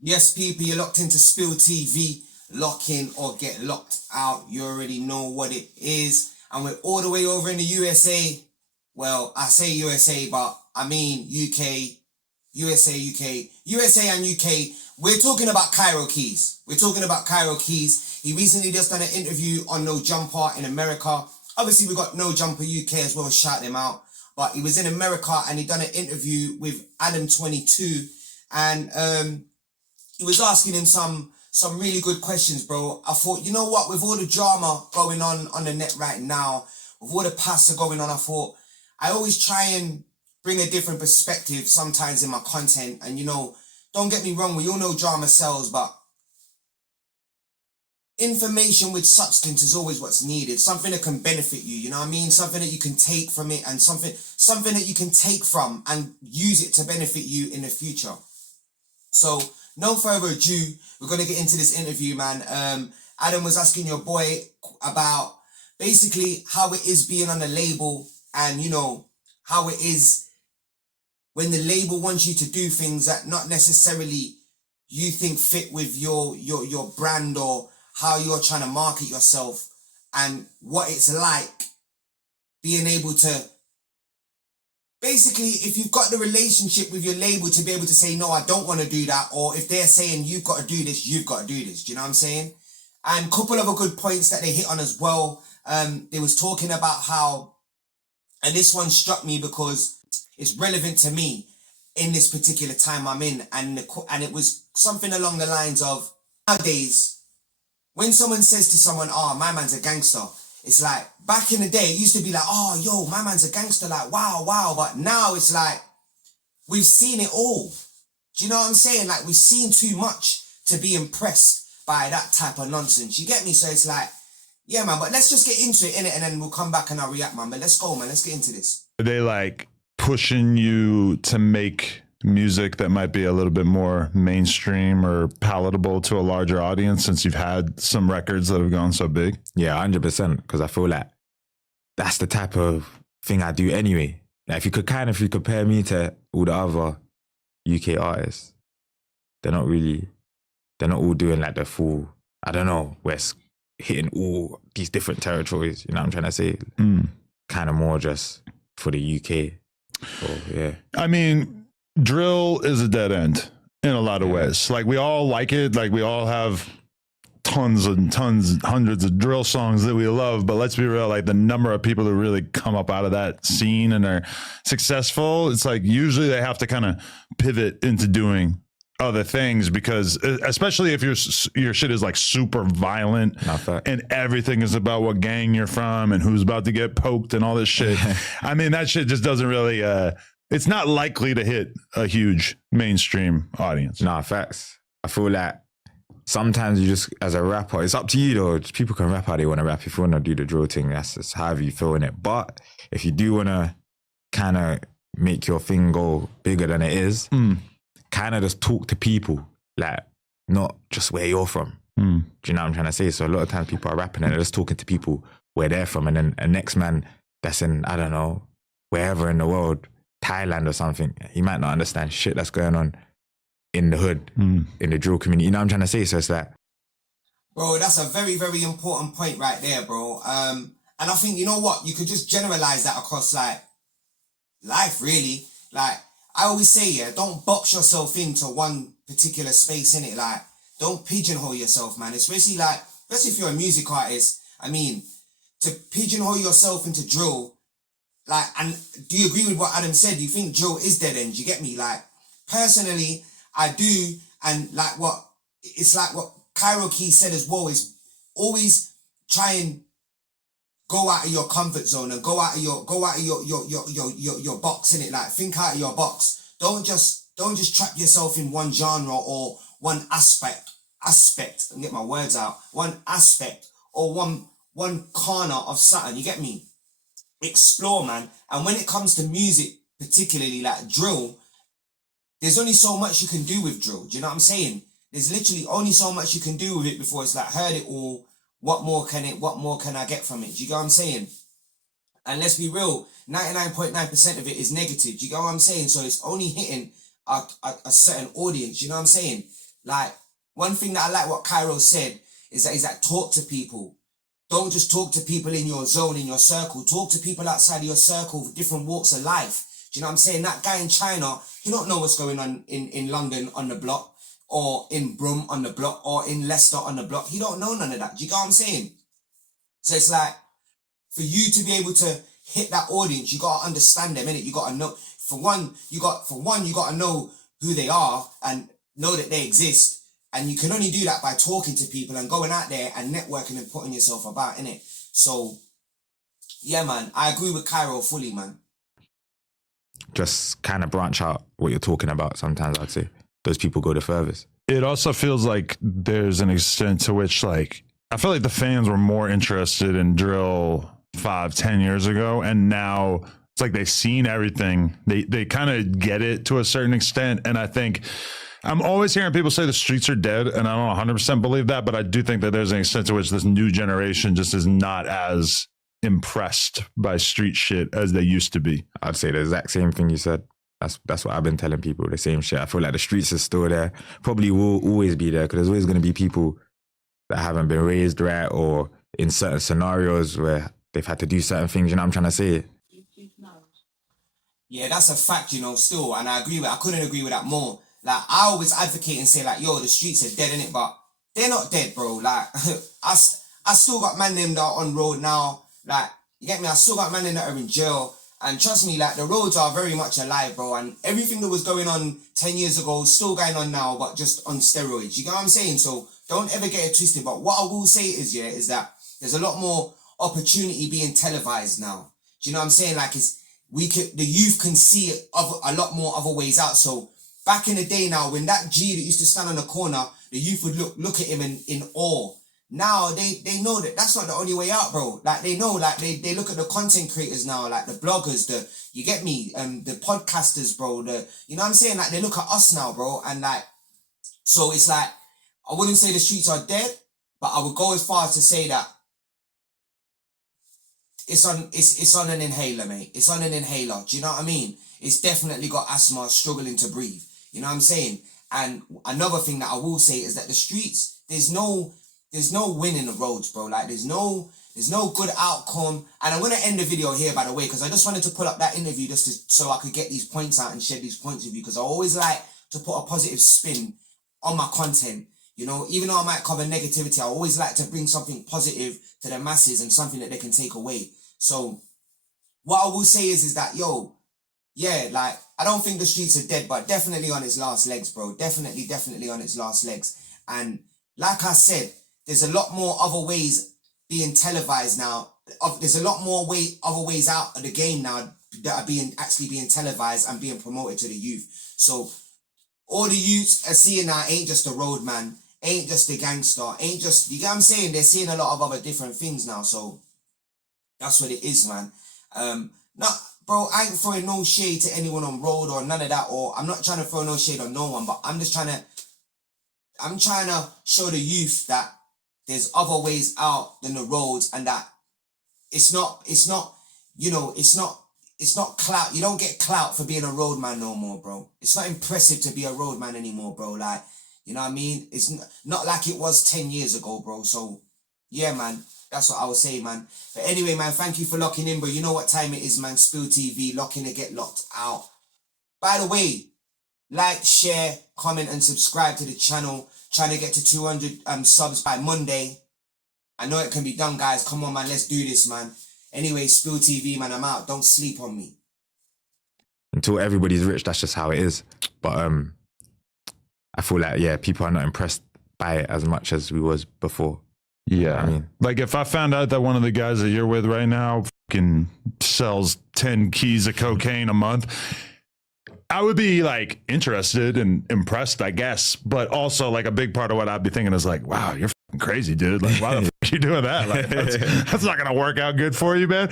Yes, people, you're locked into Spill TV. Lock in or get locked out. You already know what it is. And we're all the way over in the USA. Well, I say USA, but I mean UK, USA, UK, USA and UK. We're talking about Kairo Keys. We're talking about Kairo Keys. He recently just done an interview on No Jumper in America. Obviously, we got No Jumper UK as well, shout him out. But he was in America and he done an interview with Adam22. And he was asking him some really good questions, bro. I thought, you know what, with all the drama going on the net right now, with all the pasta going on, I thought, I always try and bring a different perspective sometimes in my content. And, you know, don't get me wrong, we all know drama sells, but information with substance is always what's needed. Something that can benefit you, you know what I mean? Something that you can take from it and something that you can take from and use it to benefit you in the future. So, no further ado, we're going to get into this interview, man. Adam was asking your boy about basically how it is being on the label and, you know, how it is when the label wants you to do things that not necessarily you think fit with your brand or how you're trying to market yourself, and what it's like being able to basically, if you've got the relationship with your label to be able to say, no, I don't want to do that. Or if they're saying, you've got to do this, you've got to do this. Do you know what I'm saying? And a couple of other good points that they hit on as well. They was talking about how, and this one struck me because it's relevant to me in this particular time I'm in. And it was something along the lines of, nowadays, when someone says to someone, oh, my man's a gangster, it's like, back in the day, it used to be like, oh, yo, my man's a gangster, like, wow. But now it's like, we've seen it all. Do you know what I'm saying? Like, we've seen too much to be impressed by that type of nonsense. You get me? So it's like, yeah, man, but let's just get into it, innit? And then we'll come back and I'll react, man. But let's go, man. Let's get into this. Are they like pushing you to make music that might be a little bit more mainstream or palatable to a larger audience since you've had some records that have gone so big? Yeah, 100%. Because I feel like that's the type of thing I do anyway. Like if you compare me to all the other UK artists, they're not all doing like the full, I don't know, where it's hitting all these different territories, you know what I'm trying to say? Kind of more just for the UK. So, yeah. I mean, drill is a dead end in a lot of ways. Like we all like it. Like we all have tons and tons, hundreds of drill songs that we love. But let's be real, like the number of people that really come up out of that scene and are successful, it's like usually they have to kind of pivot into doing other things, because especially if your shit is like super violent and everything is about what gang you're from and who's about to get poked and all this shit. I mean, that shit just doesn't really, it's not likely to hit a huge mainstream audience. Nah, facts. I feel like sometimes you just, as a rapper, it's up to you though. People can rap how they want to rap. If you want to do the drill thing, that's just however you feel in it. But if you do want to kind of make your thing go bigger than it is, kind of just talk to people, like not just where you're from. Do you know what I'm trying to say? So a lot of times people are rapping and they're just talking to people where they're from. And then a next man that's in, I don't know, wherever in the world, Thailand or something, he might not understand shit that's going on in the hood, in the drill community. You know what I'm trying to say? So it's like, bro, that's a very, very important point right there, bro. And I think, you know what, you could just generalize that across like life, really. Like I always say, yeah, don't box yourself into one particular space, innit? Like, don't pigeonhole yourself, man. Especially if you're a music artist. I mean, to pigeonhole yourself into drill. Like, and do you agree with what Adam said? Do you think drill is dead end? You get me? Like, personally, I do. And like what Kairo Key said as well, is always try and go out of your comfort zone and go out of your box, innit? Like, think out of your box. Don't just trap yourself in one genre or one aspect, and get my words out, one aspect or one corner of something, you get me? Explore, man. And when it comes to music, particularly like drill, there's only so much you can do with drill. Do you know what I'm saying? There's literally only so much you can do with it before it's like, heard it all. What more can I get from it? Do you get what I'm saying? And let's be real, 99.9% of it is negative. Do you get what I'm saying? So it's only hitting a certain audience. You know what I'm saying? Like, one thing that I like what Kairo said is that talk to people. Don't just talk to people in your zone, in your circle. Talk to people outside of your circle, different walks of life. Do you know what I'm saying? That guy in China, he don't know what's going on in London on the block, or in Brum on the block, or in Leicester on the block. He don't know none of that. Do you get what I'm saying? So it's like, for you to be able to hit that audience, you gotta understand them, innit? You gotta know, for one, you gotta know who they are and know that they exist. And you can only do that by talking to people and going out there and networking and putting yourself about, innit? So, yeah, man, I agree with Kairo fully, man. Just kind of branch out what you're talking about sometimes, I'd say. Those people go the furthest. It also feels like there's an extent to which, like, I feel like the fans were more interested in drill 5-10 years ago, and now it's like they've seen everything. They kind of get it to a certain extent, and I think I'm always hearing people say the streets are dead, and I don't 100% believe that, but I do think that there's an extent to which this new generation just is not as impressed by street shit as they used to be. I'd say the exact same thing you said. That's what I've been telling people, the same shit. I feel like the streets are still there, probably will always be there, because there's always going to be people that haven't been raised right, or in certain scenarios where they've had to do certain things, you know what I'm trying to say? Yeah, that's a fact, you know, still, and I couldn't agree with that more. Like, I always advocate and say, like, yo, the streets are dead, innit? But they're not dead, bro. Like, I still got man them that are on road now. Like, you get me? I still got man them that are in jail. And trust me, like, the roads are very much alive, bro. And everything that was going on 10 years ago is still going on now, but just on steroids. You get what I'm saying? So don't ever get it twisted. But what I will say is that there's a lot more opportunity being televised now. Do you know what I'm saying? Like, the youth can see it a lot more other ways out. So back in the day now, when that G that used to stand on the corner, the youth would look at him in awe. Now they know that that's not the only way out, bro. Like, they know, like, they look at the content creators now, like the bloggers, you get me, the podcasters, bro, you know what I'm saying? Like, they look at us now, bro, and like, so it's like, I wouldn't say the streets are dead, but I would go as far as to say that it's on an inhaler, mate. It's on an inhaler. Do you know what I mean? It's definitely got asthma, struggling to breathe. You know what I'm saying? And another thing that I will say is that the streets, there's no win in the roads, bro. Like, there's no good outcome. And I'm going to end the video here, by the way, because I just wanted to pull up that interview so I could get these points out and share these points with you, because I always like to put a positive spin on my content. You know, even though I might cover negativity, I always like to bring something positive to the masses and something that they can take away. So what I will say is that, yo, yeah, like, I don't think the streets are dead, but definitely on its last legs, bro. Definitely on its last legs. And like I said, there's a lot more other ways being televised now. There's a lot more other ways out of the game now that are actually being televised and being promoted to the youth. So all the youths are seeing now ain't just a road man, ain't just a gangster, ain't just, you get what I'm saying? They're seeing a lot of other different things now. So that's what it is, man. Bro, I ain't throwing no shade to anyone on road or none of that, or I'm not trying to throw no shade on no one, but I'm trying to show the youth that there's other ways out than the roads, and that it's not clout. You don't get clout for being a road man no more, bro. It's not impressive to be a road man anymore, bro. Like, you know what I mean? It's not like it was 10 years ago, bro. So, yeah, man. That's what I would say, man. But anyway, man, thank you for locking in, bro. You know what time it is, man. Spill TV, lock in to get locked out. By the way, like, share, comment, and subscribe to the channel. Trying to get to 200 subs by Monday. I know it can be done, guys. Come on, man. Let's do this, man. Anyway, Spill TV, man. I'm out. Don't sleep on me. Until everybody's rich, that's just how it is. But I feel like, yeah, people are not impressed by it as much as we was before. Yeah. I mean, like, if I found out that one of the guys that you're with right now fucking sells 10 keys of cocaine a month, I would be like interested and impressed, I guess. But also, like, a big part of what I'd be thinking is like, wow, you're fucking crazy, dude. Like, why the fuck are you doing that? Like, that's not going to work out good for you, man.